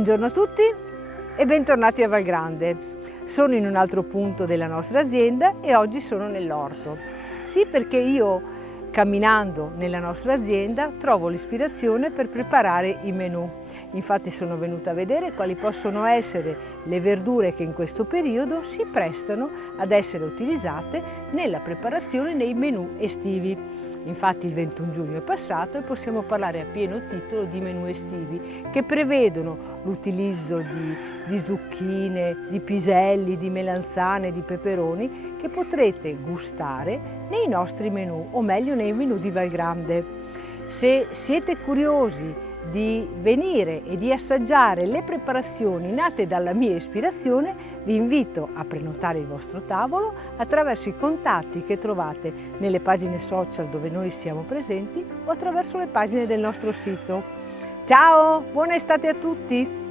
Buongiorno a tutti e bentornati a Valgrande. Sono in un altro punto della nostra azienda e oggi sono nell'orto. Sì, perché io camminando nella nostra azienda trovo l'ispirazione per preparare i menù. Infatti sono venuta a vedere quali possono essere le verdure che in questo periodo si prestano ad essere utilizzate nella preparazione dei menù estivi. Infatti il 21 giugno è passato e possiamo parlare a pieno titolo di menù estivi che prevedono l'utilizzo di zucchine, di piselli, di melanzane, di peperoni che potrete gustare nei nostri menù, o meglio nei menù di Valgrande. Se siete curiosi di venire e di assaggiare le preparazioni nate dalla mia ispirazione, vi invito a prenotare il vostro tavolo attraverso i contatti che trovate nelle pagine social dove noi siamo presenti o attraverso le pagine del nostro sito. Ciao, buona estate a tutti!